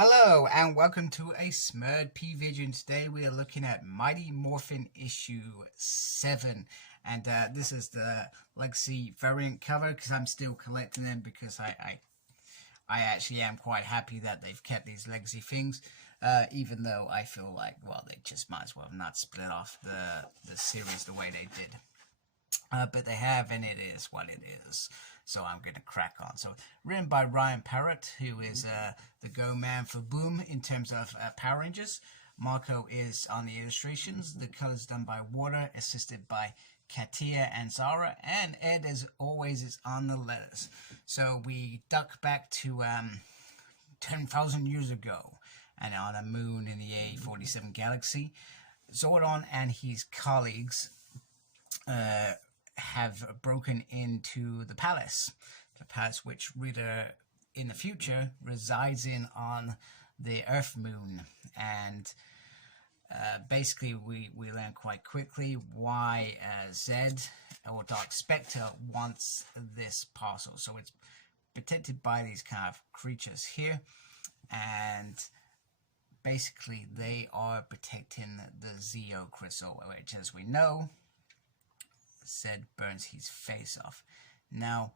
Hello and welcome to a Smurd P video. Today we are looking at Mighty Morphin issue 7, and this is the Legacy variant cover because I'm still collecting them because I actually am quite happy that they've kept these Legacy things, even though I feel like, well, they just might as well not split off the series the way they did. But they have, and it is what it is. So I'm going to crack on. So written by Parrot, who is the go-man for Boom in terms of Power Rangers. Marco is on the illustrations. The colors done by Water, assisted by Katia and Zara. And Ed, as always, is on the letters. So we duck back to 10,000 years ago, and on a moon in the A47 galaxy, Zordon and his colleagues have broken into the palace which Rita in the future resides in on the Earth moon. And basically we learn quite quickly why Zed or Dark Spectre wants this parcel. So it's protected by these kind of creatures here, and basically they are protecting the Zeo crystal, which, as we know, Zed burns his face off. Now,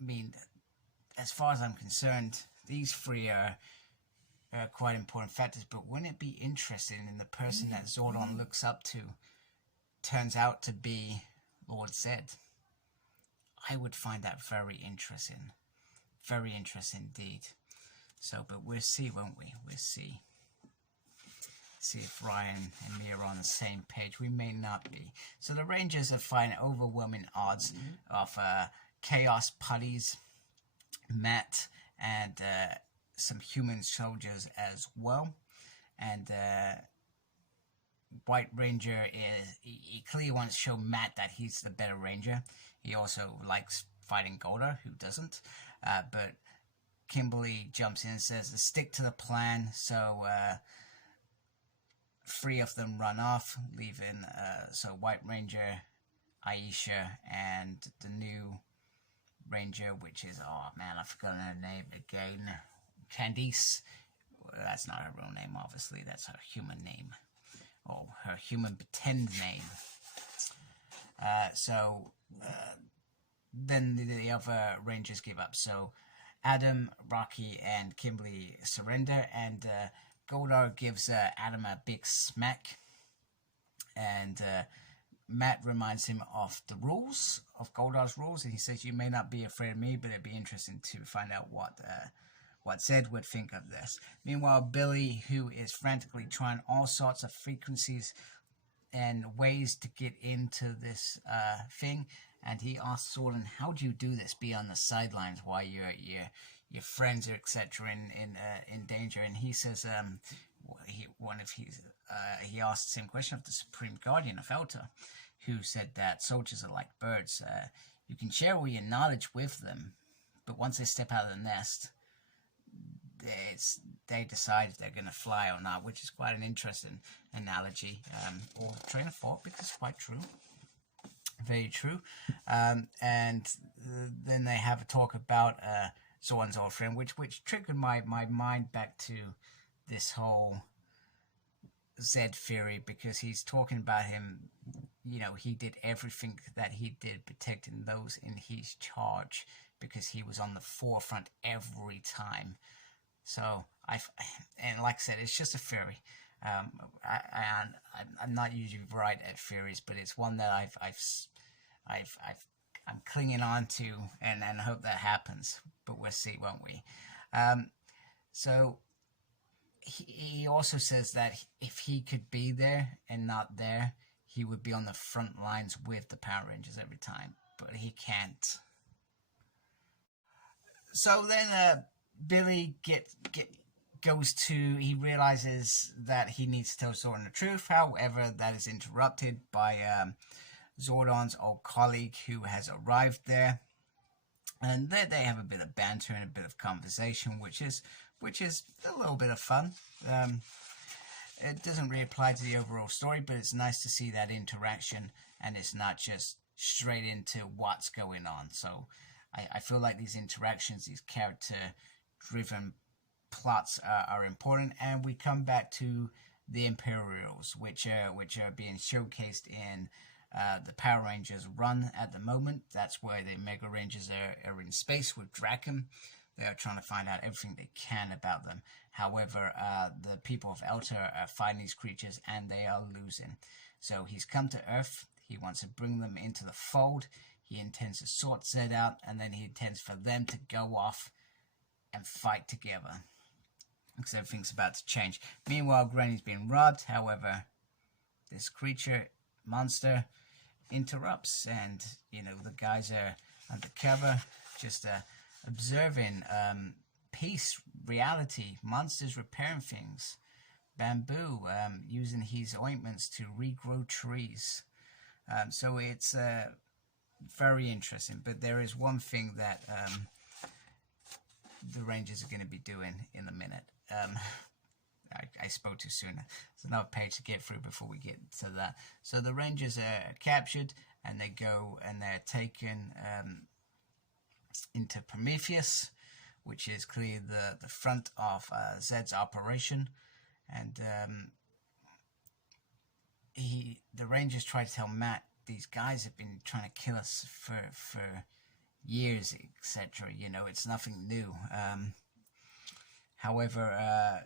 I mean, as far as I'm concerned, these three are quite important factors, but wouldn't it be interesting in the person that Zordon looks up to turns out to be Lord Zed? I would find that very interesting. Very interesting indeed. So, but we'll see, won't we? We'll see. See if Ryan and me are on the same page. We may not be. So the Rangers are fighting overwhelming odds of Chaos Putties, Matt, and some human soldiers as well. And White Ranger he clearly wants to show Matt that he's the better Ranger. He also likes fighting Golda, who doesn't. But Kimberly jumps in and says to stick to the plan. So three of them run off, leaving so White Ranger, Aisha, and the new Ranger, which is, oh man, I've forgotten her name again, Candice. Well, that's not her real name, obviously. That's her human name, or her human pretend name. Then the other Rangers give up. So Adam, Rocky, and Kimberly surrender, and Goldar gives Adam a big smack, and Matt reminds him of the rules, of Goldar's rules, and he says, "You may not be afraid of me, but it'd be interesting to find out what Zed would think of this." Meanwhile, Billy, who is frantically trying all sorts of frequencies and ways to get into this thing, and he asks Zordon, "How do you do this? Be on the sidelines while your friends are etc. in danger?" And he says, he asked the same question of the Supreme Guardian of Elta, who said that soldiers are like birds. You can share all your knowledge with them, but once they step out of the nest, they decide if they're going to fly or not, which is quite an interesting analogy, or train of thought, because it's quite true. Very true. And then they have a talk about Zordon's old friend, which triggered my mind back to this whole Zed theory, because he's talking about him, you know, he did everything that he did protecting those in his charge because he was on the forefront every time. So and like I said, it's just a theory. I'm not usually right at theories, but it's one that I'm clinging on to, and I hope that happens. But we'll see, won't we? So he also says that if he could be there and not there, he would be on the front lines with the Power Rangers every time, but he can't. So then Billy he realizes that he needs to tell Zordon the truth. However, that is interrupted by Zordon's old colleague who has arrived there, and they have a bit of banter and a bit of conversation, which is a little bit of fun. It doesn't really apply to the overall story, but it's nice to see that interaction, and it's not just straight into what's going on. So I feel like these interactions, these character-driven plots are important, and we come back to the Imperials, which are being showcased in the Power Rangers run at the moment. That's where the Mega Rangers are in space with Draken. They are trying to find out everything they can about them. However, the people of Elta are fighting these creatures, and they are losing. So he's come to Earth. He wants to bring them into the fold. He intends to sort Zed out, and then he intends for them to go off and fight together. Because everything's about to change. Meanwhile, Granny's being robbed. However, this creature, monster, interrupts, and, you know, the guys are undercover, just observing peace, reality, monsters repairing things, Bamboo using his ointments to regrow trees. So it's very interesting, but there is one thing that the Rangers are going to be doing in a minute. I spoke too soon. There's another page to get through before we get to that. So the Rangers are captured, and they go and they're taken into Prometheus, which is clearly the front of Zed's operation. And the Rangers try to tell Matt, these guys have been trying to kill us for years, etc. You know, it's nothing new. However,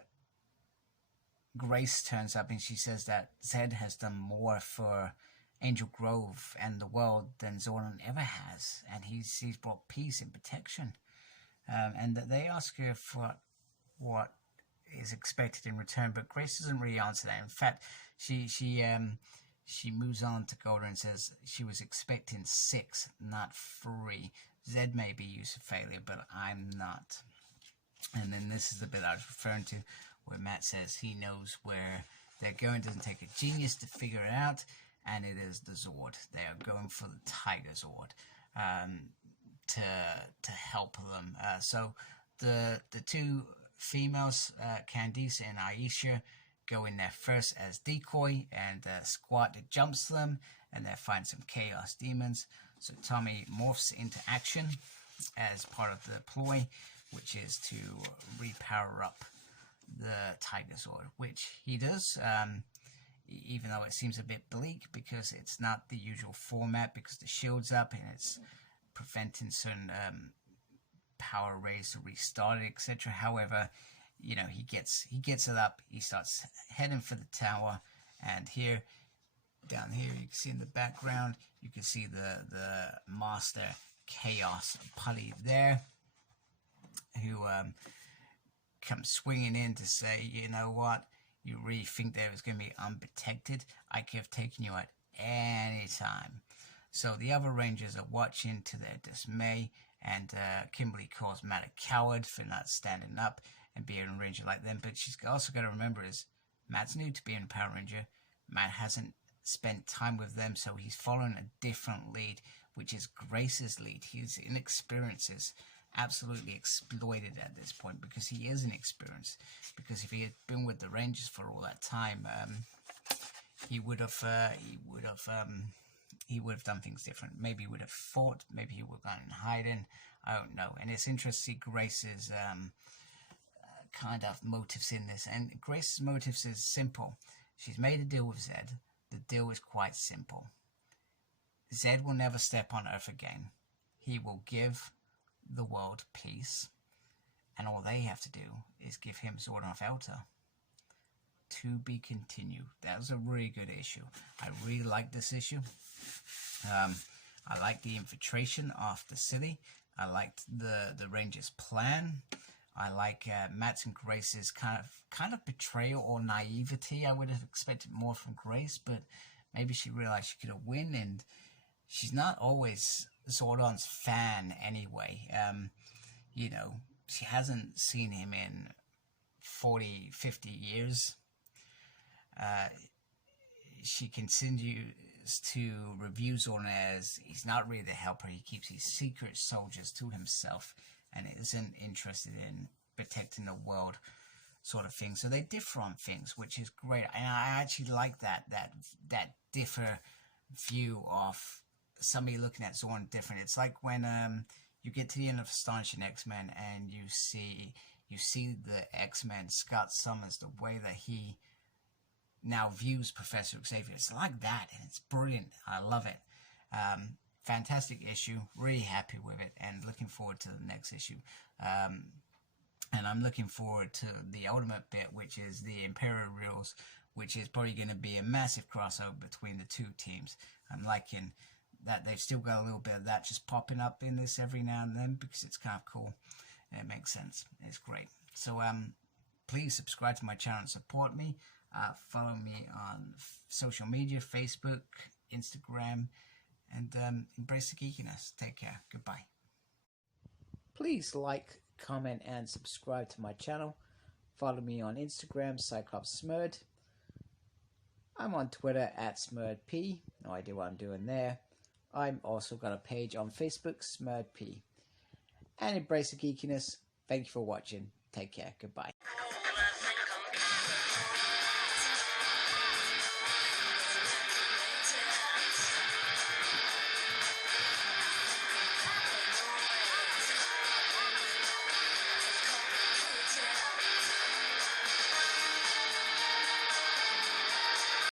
Grace turns up and she says that Zed has done more for Angel Grove and the world than Zordon ever has, and he's brought peace and protection. And that they ask her for what is expected in return, but Grace doesn't really answer that. In fact, she moves on to Golden and says she was expecting 6, not 3. Zed may be used to failure, but I'm not. And then this is the bit I was referring to, where Matt says he knows where they're going. It doesn't take a genius to figure it out, and it is the Zord. They are going for the Tiger Zord to help them. So the two females, Candice and Aisha, go in there first as decoy, and Squat jumps them, and they find some Chaos Demons. So Tommy morphs into action as part of the ploy, which is to repower up the Tiger Zord, which he does, even though it seems a bit bleak because it's not the usual format, because the shield's up and it's preventing certain power rays to restart it, etc. However, you know, he gets it up. He starts heading for the tower, and down here, you can see in the background, you can see the Master Chaos Putty there, who comes swinging in to say, you know what, you really think that it was going to be unprotected? I could have taken you at any time. So the other Rangers are watching to their dismay, and Kimberly calls Matt a coward for not standing up and being a Ranger like them. But she's also got to remember is Matt's new to being a Power Ranger. Matt hasn't spent time with them, so he's following a different lead, which is Grace's lead. His inexperience is absolutely exploited at this point because he is inexperienced. Because if he had been with the Rangers for all that time, he would have done things different. Maybe he would have fought. Maybe he would have gone in hiding. I don't know. And it's interesting to see Grace's kind of motives in this. And Grace's motives is simple. She's made a deal with Zed. The deal is quite simple. Zed will never step on Earth again. He will give the world peace, and all they have to do is give him Zordon of Elta. To be continued. That was a really good issue. I really like this issue. I like the infiltration of the city. I liked the Rangers' plan. I like Matt's and Grace's kind of betrayal or naivety. I would have expected more from Grace, but maybe she realized she could have win, and she's not always Zordon's fan anyway. You know, she hasn't seen him in 40, 50 years. She continues to review Zordon as he's not really the helper. He keeps his secret soldiers to himself and isn't interested in protecting the world, sort of thing. So they differ on things, which is great. And I actually like that differ view of somebody looking at Zordon different. It's like when you get to the end of Astonishing X-Men and you see, you see the X-Men, Scott Summers, the way that he now views Professor Xavier. It's like that, and it's brilliant. I love it. Fantastic issue. Really happy with it, and looking forward to the next issue. And I'm looking forward to the ultimate bit, which is the Imperial Rules, which is probably going to be a massive crossover between the two teams. I'm liking that they've still got a little bit of that just popping up in this every now and then, because it's kind of cool. It makes sense. It's great. So please subscribe to my channel and support me. Follow me on social media, Facebook, Instagram, and embrace the geekiness. Take care. Goodbye. Please like, comment, and subscribe to my channel. Follow me on Instagram, Cyclops Smurd. I'm on Twitter @SmurdP. No idea what I'm doing there. I'm also got a page on Facebook, SmurdP. And embrace the geekiness. Thank you for watching. Take care. Goodbye.